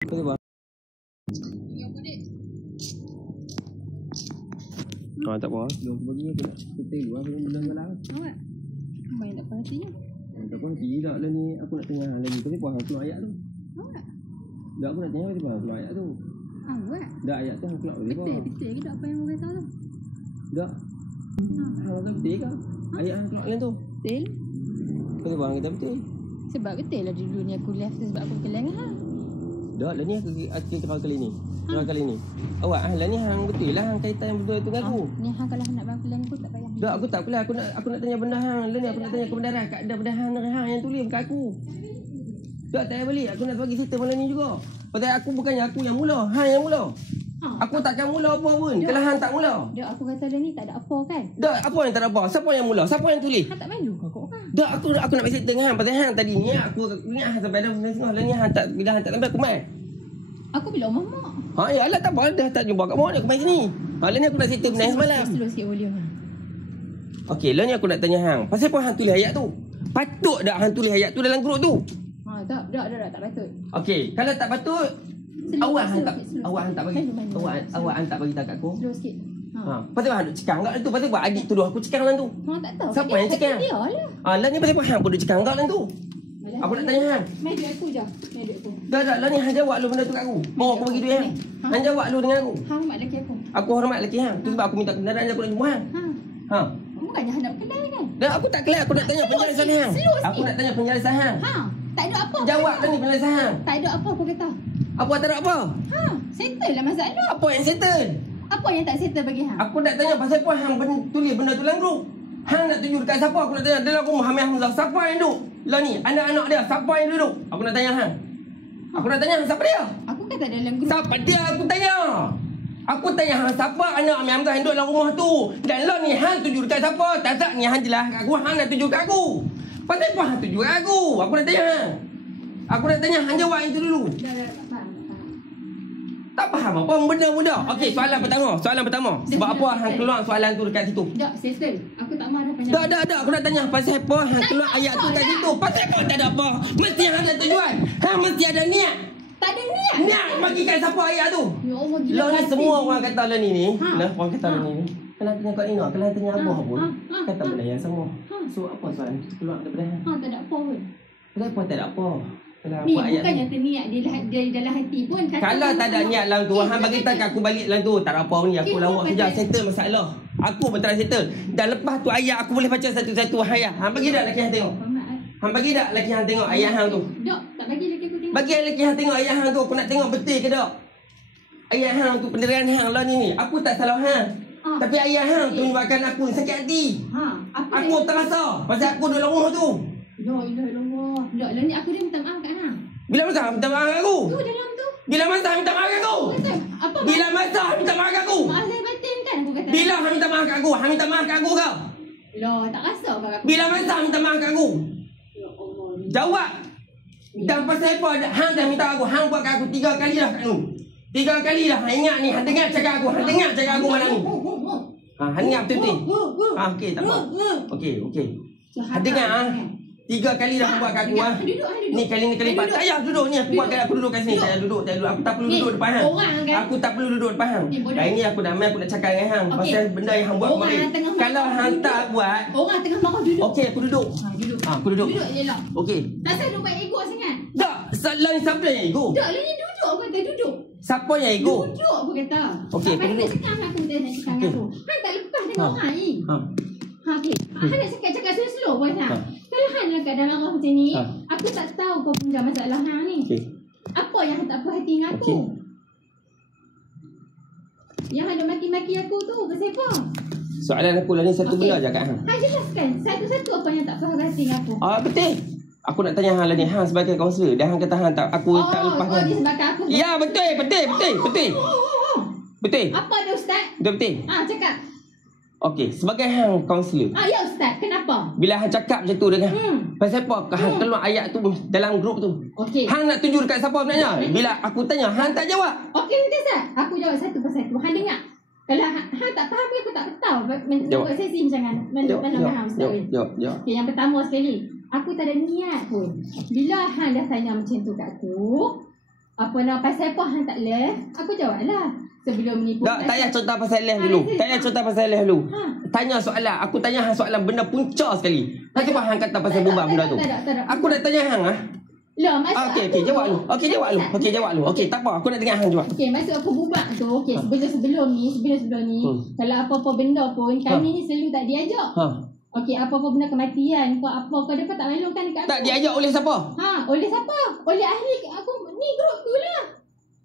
Betul bang. Tak apa. Jom bagi aku nak putih dulu aku benda malam. Awak. Main tak perhatinya. Tak apa tidak lah ni aku nak tengah lagi tapi puas aku ayat tu. Awak. Dah aku nak tengah tapi puas aku ayat tu. Awak. Dah ayat tu aku keluar boleh apa? Betul ke tak apa yang orang tahu tu? Dah. Hang kata betul ke? Ayat hang keluar tu. Betul. Betul bang kita betul. Sebab betul lah dulu ni aku left sebab aku kelang ha. Dah lah ni aku terakhir kali ni. Terakhir kali ni. Awak lah ni hang betul lah hang kaitan yang benda tu dengan aku. Ni hang kalau nak bang kelang aku tak payah. Dah aku tak apalah aku nak tanya benda hang. Lah ni aku nak tanya kebenaran kat ada benda hang yang tulis bukan aku. Dah tak payah balik aku nak bagi cerita malam ni juga. Pasal aku bukannya aku yang mula, hang yang mula. Aku takkan mula apa pun. Kalau hang tak mula. Dah aku kata lah ni tak ada apa kan? Dah apa yang tak ada apa? Siapa yang mula? Siapa yang tulis? Hang tak malu ke kau kan? Dah aku nak bagi cerita dengan hang pasal hang tadi ni aku ingat hang sampai dah setengah lah ni hang tak bila hang tak sampai aku mai. Aku bila mak. Ha ya Allah tak apa dah tak jumpa kat mana aku mai sini. Ha lah ni aku nak cerita benda semalam. Slow sikit volume hang. Okey, lah ni aku nak tanya hang. Pasal apa hang tulis ayat tu? Patut tak hang tulis ayat tu dalam grup tu? Ha tak patut. Okey, kalau tak patut awak hang tak bagi. Awak hang tak bagi tahu kat aku. Slow sikit. Ha, pasal hang duk cekang kat tu? Pasal apa adik tuduh aku cekang dalam tu? Hang tak tahu. Siapa yang cekang? Dia lah. Ah, lah ni pasal apa hang pun duk cekang kat dalam tu? Aku nak tanya hang. Main duit aku je. Main duit aku. Dah lah ni hang jawab lu benda tu kat aku. Mau aku bagi duit hang. Hang jawab lu dengan aku. Hang hormat lelaki aku. Aku hormat lelaki hang. Tu sebab aku minta kebenaran je aku nak jumpa hang. Ha. Bukannya hang nak berkelan kan? Dah aku tak kelak aku nak tanya penjelasan hang. Aku nak tanya penjelasan hang. Tak ada apa. Jawab lah ni penjelasan hang. Tak ada apa aku kata. Apa tak ada apa? Settle lah masalah. Apa yang settle? Apa yang tak settle bagi hang? Aku nak tanya pasal apa hang tulis benda tu dalam grup. Hang nak tunjuk dekat siapa? Aku nak tanya dalam rumah Hamid Hamzah. Siapa yang duduk? Lah ni, anak-anak dia. Siapa yang duduk? Aku nak tanya hang. Aku nak tanya hang siapa dia? Aku kata dalam grup. Siapa dia? Aku tanya. Aku tanya hang siapa anak Hamid Hamzah yang duduk dalam rumah tu. Dan lah ni hang tunjuk dekat siapa? Tak ni hang jelas kat aku. Hang nak tunjuk kat aku. Pasal apa hang tunjuk kat aku? Aku nak tanya hang. Aku nak tanya hang jawab yang tu dulu. Tak faham apa benda-benda. Okey, soalan pertama. Sebab apa hang keluar soalan tu dekat situ? Tak, settle. Aku tak marah panjang. Dah. Aku nak tanya pasal apa hang keluar ayat tu kat situ? Pasal apa tak ada apa? Mesti hang ada tujuan. Hang mesti ada niat. Tak ada niat. Niat bagi kat siapa ayat tu? Ya Allah, gila. Lah ni semua orang kata lah ni. Lah orang kata lah ni. Kalau tanya kat Ina, kalau tanya abah pun kata benda yang sama. So apa soalan keluar daripada hang? Tak ada apa pun. Kenapa tak ada apa? Ni bukannya terniat dia dalam hati pun. Kalau tak ada niat dalam tu, hang bagi tahu aku balik dalam tu. Tak ada apa ni, aku lawak saja settle masalah. Aku betul settle. Dan lepas tu ayat aku boleh baca satu-satu ayat. Hang bagi dak laki hang tengok. Hang bagi dak laki hang tengok ayat hang tu. Tak bagi laki aku tengok. Bagi laki hang tengok ayat hang tu. Aku nak tengok betul ke tak. Ayat hang tu pendirian hang lah ni. Aku tak salah hang. Tapi ayat hang tu menyebabkan aku sakit hati. Aku terasa pasal aku duduk dalam rumah tu. Ya Allah. Tak lah ni aku dia minta maaf kat hang. Bila masa minta maaf kat aku? Tu dalam tu. Bila masa minta maaf kat aku? Apa? Bila masa minta maaf kat aku? Maaf lahir batin kan aku kata. Bila hang minta maaf kat aku? Hang minta maaf kat aku ke? Loh, tak rasa ke aku? Bila masa minta maaf kat aku? Ya Allah. Jawab. Dan pasal apa hang dah minta aku? Hang buat kat aku 3 kali dah kat ni. 3 kali dah. Hang ingat ni, hang dengar cakap aku. Hang dengar cakap aku malam ni. Hang dengar betul-betul. Okey, tak apa. Okey. Hang dengar 3 kali dah aku buat kat aku. Ni kali 4. Tak payah duduk ni. Aku buat kat aku duduk kat sini. Tak payah duduk. Aku tak perlu duduk depan hang. Aku tak perlu duduk depan hang. Hari ni aku nak main, aku nak cakap dengan hang pasal benda yang hang buat kemarin. Kalau hang tak buat, orang tengah marah duduk. okey aku duduk. Aku duduk. Duduk je lah. Okey. Tak saya buat ego sangat. Tak, salah ni siapa yang ego? Tak, lah ni duduk aku kata duduk. Siapa yang ego? Duduk aku kata. Okey, aku duduk. Nak cakap aku nak cakap aku. Hang tak lepas tengok hang ni. Okey. Hang nak cakap slow buat hang. Kalau hang nak kat dalam rumah macam ni, aku tak tahu kau punya masalah hang ni. Okey. Apa yang hang tak puas hati dengan aku? Yang hang nak maki-maki aku tu pasal apa? Soalan aku lah ni satu benda je kat hang. Hang jelaskan satu-satu apa yang tak puas hati dengan aku. Betul. Aku nak tanya hang lah ni, hang sebagai kaunselor dan hang kata hang tak aku tak lepas hang. Disebabkan aku. Ya, betul. Betul. Apa dia ustaz? Betul. Cakap. Okey, sebagai hang kaunselor. Ya ustaz, kenapa? Bila hang cakap macam tu dengan pasal apa hang keluar ayat tu dalam grup tu? Okey. Hang nak tunjuk dekat siapa sebenarnya? Bila aku tanya, hang tak jawab. Okey, betul ustaz. Aku jawab satu persatu. Hang dengar. Kalau hang tak faham, aku tak tahu buat sesi macam mana. Mana hang ustaz. Jawab. Okey, yang pertama sekali, aku tak ada niat pun. Bila hang dah tanya macam tu kat aku, Apa nak pasal apa hang tak leh? Aku jawablah. Sebelum ni pun tak payah cerita pasal leh dulu. Tak payah cerita pasal leh dulu. Tanya soalan. Aku tanya hang soalan benda punca sekali. Tak cuba hang kata pasal bubar benda tu. Aku dah tanya hang Lah, maksud okey, jawab lu. Okey, jawab lu. Okey, tak apa. Aku nak dengar hang jawab. Okey, maksud aku bubar tu, okey, sebelum ni, kalau apa-apa benda pun, kami ni selalu tak diajak. Okey, apa-apa benda kematian, kau dapat tak maklum kan dekat aku? Tak diajak oleh siapa? Oleh siapa? Oleh ahli aku ni grup tu lah.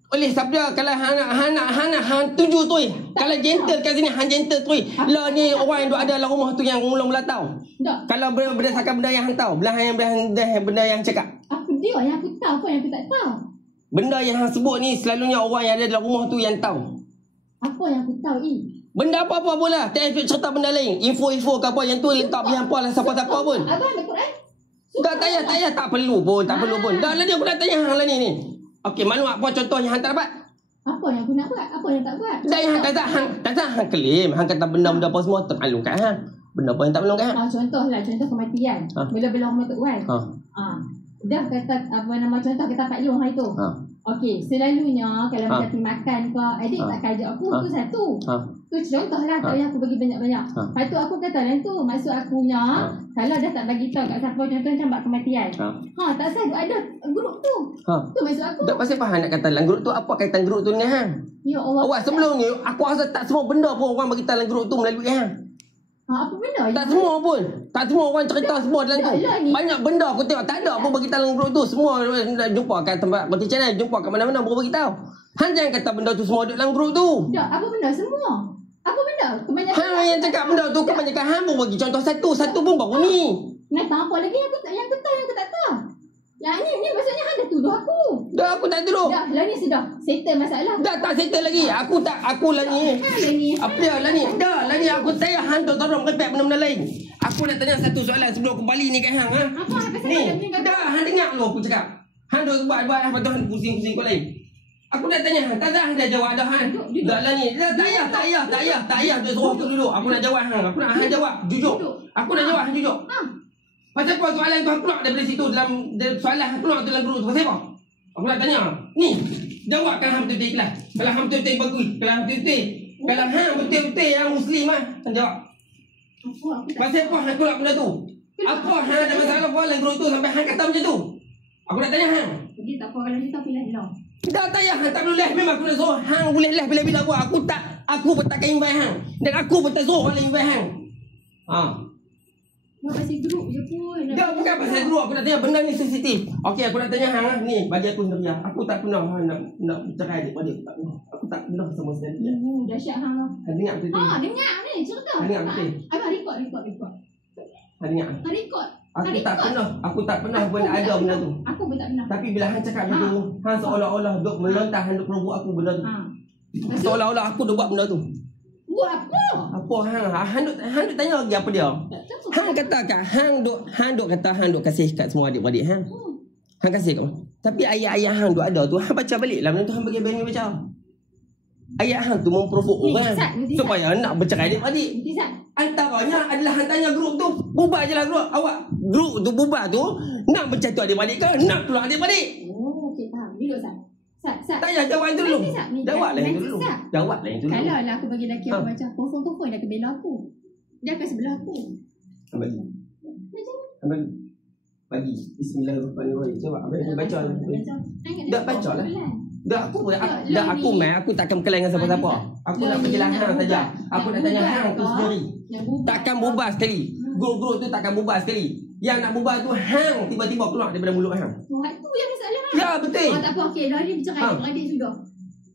Oleh sabda kalau hang tuju tu. Kalau gentle kat sini hang gentle tu. Lah ni orang yang duk ada dalam rumah tu yang mula-mula tahu. Tak. Kalau berdasarkan benda yang hang tahu, benda yang cakap. Apa dia yang aku tahu, apa yang aku tak tahu? Benda yang hang sebut ni selalunya orang yang ada dalam rumah tu yang tahu. Apa yang aku tahu Benda apa-apa pun lah. Tak ikut cerita benda lain. Info-info ke apa yang tu letak biar apa lah siapa-siapa pun. Abang ada Quran? Tak payah. Tak perlu pun. Dah lah dia aku nak tanya hang lah ni. Okey, maklumat apa contoh yang hang tak dapat? Apa yang aku nak buat? Apa yang tak buat? Tak hang kata hang claim. Hang kata benda-benda apa semua termaklum kat hang. Benda apa yang tak maklum kat hang? Contoh kematian. Bila-bila orang tu kan. Dah kata contoh kata Pak Long hari tu. Okey, selalunya kalau macam pergi makan ke, adik tak ajak aku, tu satu. Tu contohlah tak payah aku bagi banyak-banyak. Lepas tu aku kata lah tu, maksud akunya kalau dah tak bagi tahu kat siapa contoh macam bab kematian. Tak sah ada grup tu. Tu maksud aku. Tak pasal faham nak kata dalam grup tu apa kaitan grup tu dengan hang? Ya Allah. Awak sebelum ni aku rasa tak semua benda pun orang bagi tahu dalam grup tu melalui hang. Apa benda? Tak semua pun. Tak semua orang cerita semua dalam tu. Banyak benda aku tengok tak ada pun bagi tahu dalam grup tu. Semua jumpa kat tempat Roti Channel, jumpa kat mana-mana baru bagi tahu. Hang jangan kata benda tu semua ada dalam grup tu. Tak, apa benda semua? Apa benda? Kebanyakan hang yang cakap benda tu kebanyakan hang pun bagi contoh satu pun baru ni. Nak tahu apa lagi yang aku tak tahu. Yang ni maksudnya hang dah tuduh aku. Dah aku tak tuduh. Dah lah ni sudah settle masalah. Dah tak settle lagi. Aku lah ni. Apa dia lah ni? Dah lah ni aku tanya hang tu tolong repek benda-benda lain. Aku nak tanya satu soalan sebelum aku balik ni kat hang Apa ni? Dah hang dengar dulu aku cakap. Hang duk buat apa tu hang pusing-pusing kau lain. Aku nak tanya hang, tak dah jawab dah hang. Dah lah ni. Dah tak payah tu suruh tu dulu. Aku nak jawab hang. Aku nak hang jawab jujur. Aku nak jawab hang jujur. Pasal apa soalan tu hang keluar daripada situ dalam soalan hang keluar tu dalam grup tu pasal apa? Aku nak tanya. Ni, jawabkan hang betul-betul ikhlas. Kalau hang betul-betul bagus, kalau hang betul-betul, kalau hang betul-betul yang muslim hang jawab. Pasal apa hang keluar benda tu? Apa hang ada masalah apa dalam grup tu sampai hang kata macam tu? Aku nak tanya hang. Jadi tak apa kalau kita pilih dia. Dah tayar hang tak boleh live memang aku nak suruh hang boleh live bila-bila buat. Aku pun takkan invite hang. Dan aku pun tak suruh orang lain invite hang. Pasal grup je pun. Dah bukan pasal grup. Aku nak tanya benda ni sensitif. Okey, aku nak tanya hang ni. Bagi aku sebenarnya. Aku tak pernah nak bercerai adik-adik. Aku tak pernah sama sekali. Dahsyat hang lah. Hang dengar betul-betul. Dengar ni cerita. Hang dengar betul. Abang record. Hang dengar. Record. Aku tak pernah pun ada benda tu. Aku pun tak pernah. Tapi bila hang cakap begitu, hang seolah-olah duk melontar hang duk perlu buat aku benda tu. Seolah-olah aku duk buat benda tu. Buat apa? Apa hang duk tanya lagi apa dia? Hang kata kat hang duk kata hang duk kasih kat semua adik-beradik hang. Hang kasih kat. Tapi ayat-ayat hang duk ada tu hang baca balik lah benda tu hang bagi abang baca. Ayat hang tu memprovok orang supaya nak bercerai adik-beradik. Antaranya adalah hang tanya grup tu, bubar je lah grup. Awak grup tu bubar tu nak bercatu adik-beradik ke nak keluar adik-beradik? Okey, faham. Duduk Sat. Tak payah jawab dulu. Jawab lah yang dulu. Kalau lah aku bagi lelaki aku baca, confirm dia akan bela aku. Dia akan sebelah aku. Bagi. Bagi. Bismillahirrahmanirrahim. Coba abang baca lah. Dah baca lah. Dah aku aku takkan berkelan dengan siapa-siapa. Aku nak pergi hang saja. Aku nak tanya hang tu sendiri. Takkan bubar sekali. Grup-grup tu takkan bubar sekali. Yang nak bubar tu hang tiba-tiba keluar daripada mulut hang. Tu yang masalah. Ya betul. Tak apa okey, dah ni bercerai adik sudah.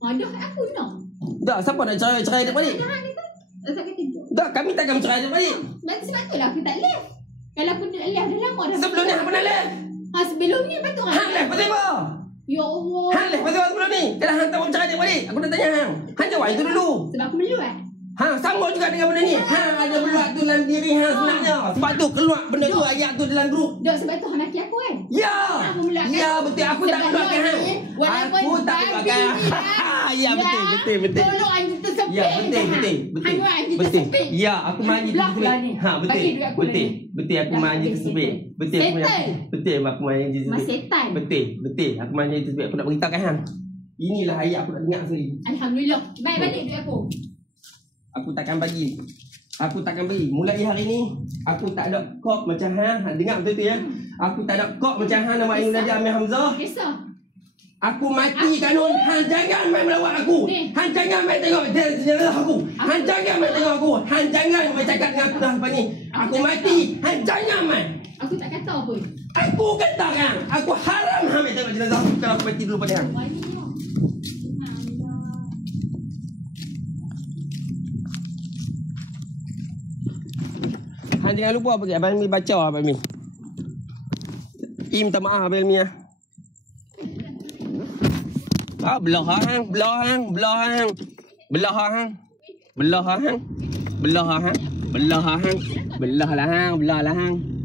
Dah aku nak. Dah siapa nak cerai adik-beradik? Dah kami takkan bercerai adik-beradik. Sebab tu lah aku tak left. Kalau aku left dah lama dah. Sebelum ni hang pernah left? Sebelum ni betul hang left pasal apa? Ya Allah. Hang left pasal apa sebelum ni? Kalau hang tak mau bercerai adik-beradik, aku nak tanya hang. Hang jawab itu dulu. Sebab aku meluat. Sama juga dengan benda ni. Hang ada meluat tu dalam diri hang sebenarnya. Sebab tu keluar benda tu ayat tu dalam grup. Sebab tu hang laki aku kan? Ya. Ya betul aku tak meluatkan hang. Walaupun Aku tak babi pakai. Ya, betul. Tolong anjing tersepit. Ya, betul. Hanya anjing Betul. tersepit. Ya, aku main anjing Blok tersepit. lah ni. Ha, betul. Bagi duit aku Betul. lagi. Betul aku Dah main anjing habis tersepit. settle. Betul aku main. Settle. Betul aku main anjing Mas tersepit. setan. Betul. Aku main anjing tersepit. Aku nak beritahukan hang. Inilah ayat aku nak dengar sendiri. Alhamdulillah. Baik balik duit aku. Aku takkan bagi. Mulai hari ni aku tak ada kok macam hang. Dengar betul tu ya. Aku tak ada kok macam hang nama Ain Nadia Amir Hamzah. Kisah. Aku mati kanun. Hang jangan main melawat aku. Ni. Hang jangan main tengok jenazah aku. Hang jangan main tengok aku. Hang jangan main cakap dengan aku dah lepas ni. Aku mati. Hang jangan main. Aku tak kata pun. Aku katakan. Aku haram hang main tengok jenazah aku kalau aku mati dulu pada hang. Hang jangan lupa pergi Abang Mi baca Abang Mi. Minta maaf Abang Mi ah. Belah hang. Belah lah hang.